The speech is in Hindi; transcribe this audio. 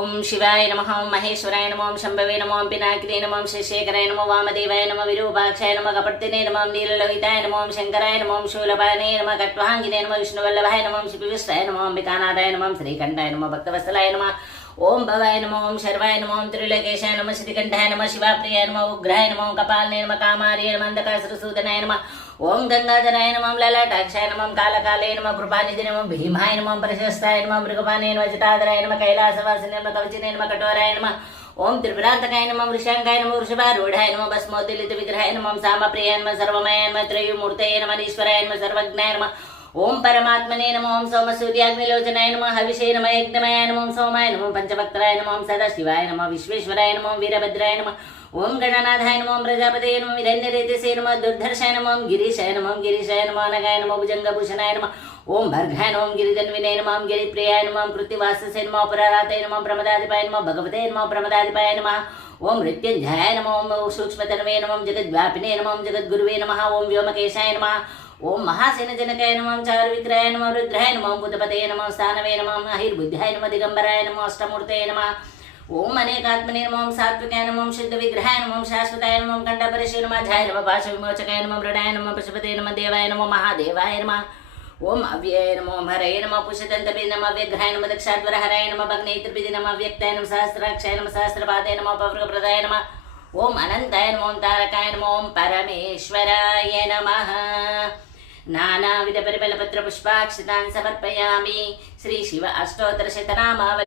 ओम शिवाय नमः, ओम महेश्वराय नमः, ओम शंभवे नमः, ओम पिनाकिने नमः, ओम शशिशेखराय नमः, वामदेवाय नमः, विरूपाक्षाय नमः, कपर्दिने नमः, नीललोहिताय नमः, ओम शंकराय नमः, ओम शूलपाणे नमः, कट्वांगिने नमः, विष्णुवल्लभाय नमः, शिवविष्टाय नमः, अंबिकानाथाय नमः, श्रीकंठाय नमः, भक्तवत्सलाय नमः, ओम भवाय नमः, ओम शर्वाय नमः, ओम त्रिलोकेशाय नमः, श्रीकंठाय नमः, शिवाप्रियाय नमः, उग्राय नमः, ओम कपालने नमः, कामार्य नमः, अंधकासुरसूदनाय नमः, ओम गंगाधराय नमः, ललाटाक्षाय नमः, कालकाले नमः, कृपानिधे नमः, भीमाय नमः, प्रशस्ताय नमः, मृगपाने नमः, जटाधराय नमः, कैलासवासिने नमः, कवचिने नमः, कठोराय नमः, ओम त्रिपुरांतकाय नमः, वृषांकाय नमः, वृषभारूढाय नमः, भस्मोद्दीलित विग्रहाय नमः, सामप्रियाय नमः, सर्वमयाय नमः, त्रयीमूर्तये नमः, ईश्वराय नमः, सर्वज्ञाय नमः, ओम परमात्मने नमः, ओम सोमसूर्याग्निलोचनाय नमः, हविषे नमः, यज्ञमयाय नमः, ओम सोमाय नमः, पंचवक्त्राय नमः, ओम सदाशिवाय नमः, विश्वेश्वराय नमः, वीरभद्राय नमः, ओम गणनाथाय नमः, ओम प्रजापतये नमः, हिरण्यरेतसे नमः, दुर्धर्षाय नमः, ओम गिरीशाय नमः, ओम गिरीशाय नमः, अनगाय नमः, भुजंगभूषणाय नमः, ओम भर्गाय नमः, ओम गिरिजन्विने नमः, ओम गिरिप्रियाय नमः, ओम कृत्तिवाससे नमः, पुराराते नमः, प्रमदाधिपाय नमः, भगवते नमः, प्रमदाधिपाय नमः, ओम मृत्युंजयाय नमः, ओम सूक्ष्मतन्वे नमः, ओम जगद्व्यापिने नमः, ओम जगद्गुरुवे नमः, ओम व्योमकेशाय नमः, ओम महासेनजनकाय नमः, ओम चारुविक्रयाय नमः, रुद्राय नमः, ओम बुधपतये नमः, स्थानवे नमः, ओम अहिर्बुद्ध्याय नमः, दिगंबराय नमः, अष्टमूर्तये नमः, ओम अनेकात्मने नमः, ओम सात्विकाय नमः, ओम शुद्धविग्रहाय नमः, ओम शाश्वताय नमः, ओम कंठपरशे नमः, झाय नमः, पाशविमोचकाय नमः, मृडाय नमः, पशुपते नमः, देवाय नमः, महादेवाय नमः, ओम अव्ययाय नमः, ओम हरये नमः, पुष्यदन्तपे नमः, व्यग्राय नमः, दक्षाध्वरहराय नमः, भग्नेत्रपिति नमः, व्यक्ताय नमः, सहस्राक्षाय नमः, सहस्रपादाय नमः, पवर्गप्रदाय नमः, ओम अनंताय नमः, ओम तारकाय नमः, ओम परमेश्वराय नमः। नानाविध परिमलपत्र पुष्पाक्षतान् समर्पयामि। श्री शिव अष्टोत्तरशतनामावली।